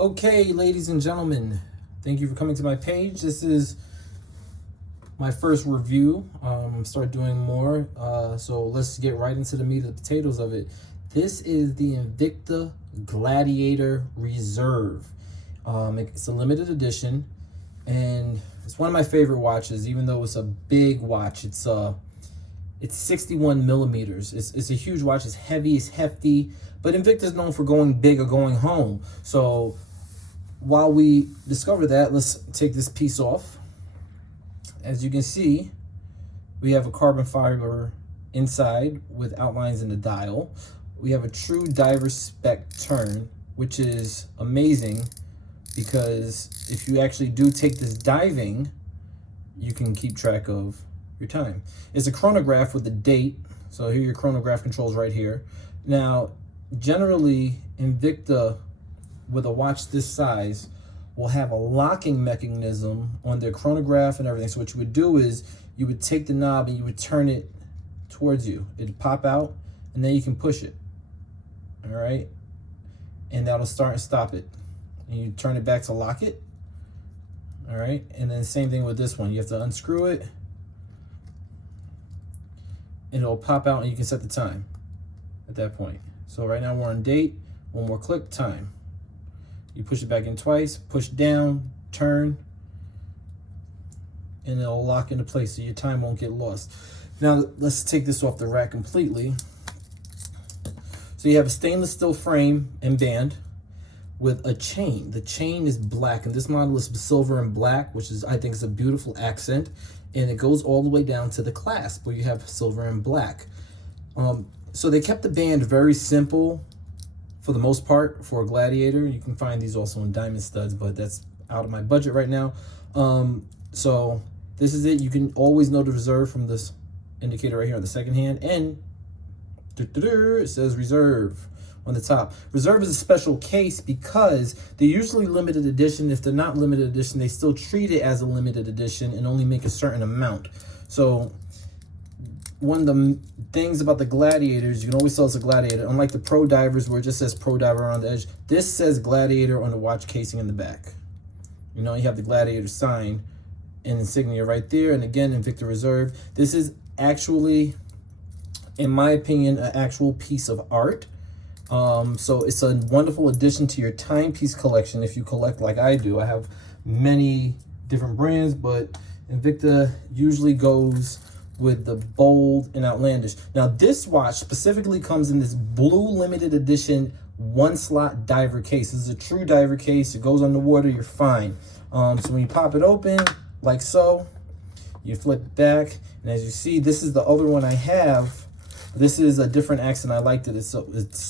Okay, ladies and gentlemen, thank you for coming to my page. This is my first review. Start doing more. So let's get right into the meat of the potatoes of it. This is the Invicta Gladiator Reserve. It's a limited edition, and it's one of my favorite watches. Even though it's a big watch, it's 61 millimeters. It's a huge watch. It's heavy. It's hefty. But Invicta is known for going big or going home. So while we discover that, let's take this piece off. As you can see, we have a carbon fiber inside with outlines in the dial. We have a true diver spec turn, which is amazing because if you actually do take this diving, you can keep track of your time. It's a chronograph with a date. So here your chronograph controls right here. Now, generally, Invicta, with a watch this size, will have a locking mechanism on their chronograph and everything. So what you would do is you would take the knob and you would turn it towards you. It'd pop out and then you can push it. All right. And that'll start and stop it. And you turn it back to lock it. All right. And then same thing with this one. You have to unscrew it and it'll pop out and you can set the time at that point. So right now we're on date. One more click, time. You push it back in twice, push down, turn, and it'll lock into place so your time won't get lost. Now let's take this off the rack completely. So you have a stainless steel frame and band with a chain. The chain is black, and this model is silver and black, which is, I think, is a beautiful accent. And it goes all the way down to the clasp where you have silver and black. So they kept the band very simple for the most part for a Gladiator. You can find these also in diamond studs, but that's out of my budget right now. So this is it. You can always know the reserve from this indicator right here on the second hand, and it says reserve on the top. Reserve is a special case because they're usually limited edition. If they're not limited edition, they still treat it as a limited edition and only make a certain amount. So one of the things about the Gladiators, you can always tell it's a Gladiator. Unlike the Pro Divers where it just says Pro Diver on the edge, this says Gladiator on the watch casing in the back. You know, you have the Gladiator sign and insignia right there. And again, Invicta Reserve. This is actually, in my opinion, an actual piece of art. So it's a wonderful addition to your timepiece collection if you collect like I do. I have many different brands, but Invicta usually goes with the bold and outlandish. Now this watch specifically comes in this blue limited edition 1-slot diver case. This is a true diver case. It goes underwater, you're fine. So when you pop it open like so, you flip it back, and as you see, this is the other one I have. This is a different accent. I liked it. It's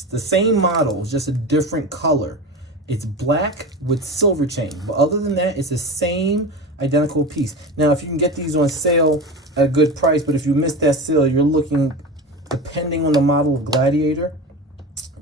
the same model, just a different color. It's black with silver chain, but other than that, it's the same identical piece. Now, if you can get these on sale at a good price, but if you miss that sale, you're looking, depending on the model of Gladiator,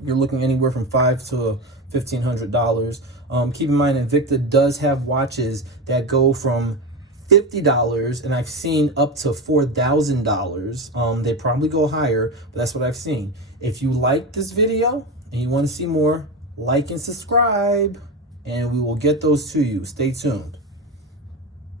you're looking anywhere from $500 to $1,500. Keep in mind, Invicta does have watches that go from $50, and I've seen up to $4,000. They probably go higher, but that's what I've seen. If you like this video and you want to see more, like and subscribe, and we will get those to you. Stay tuned.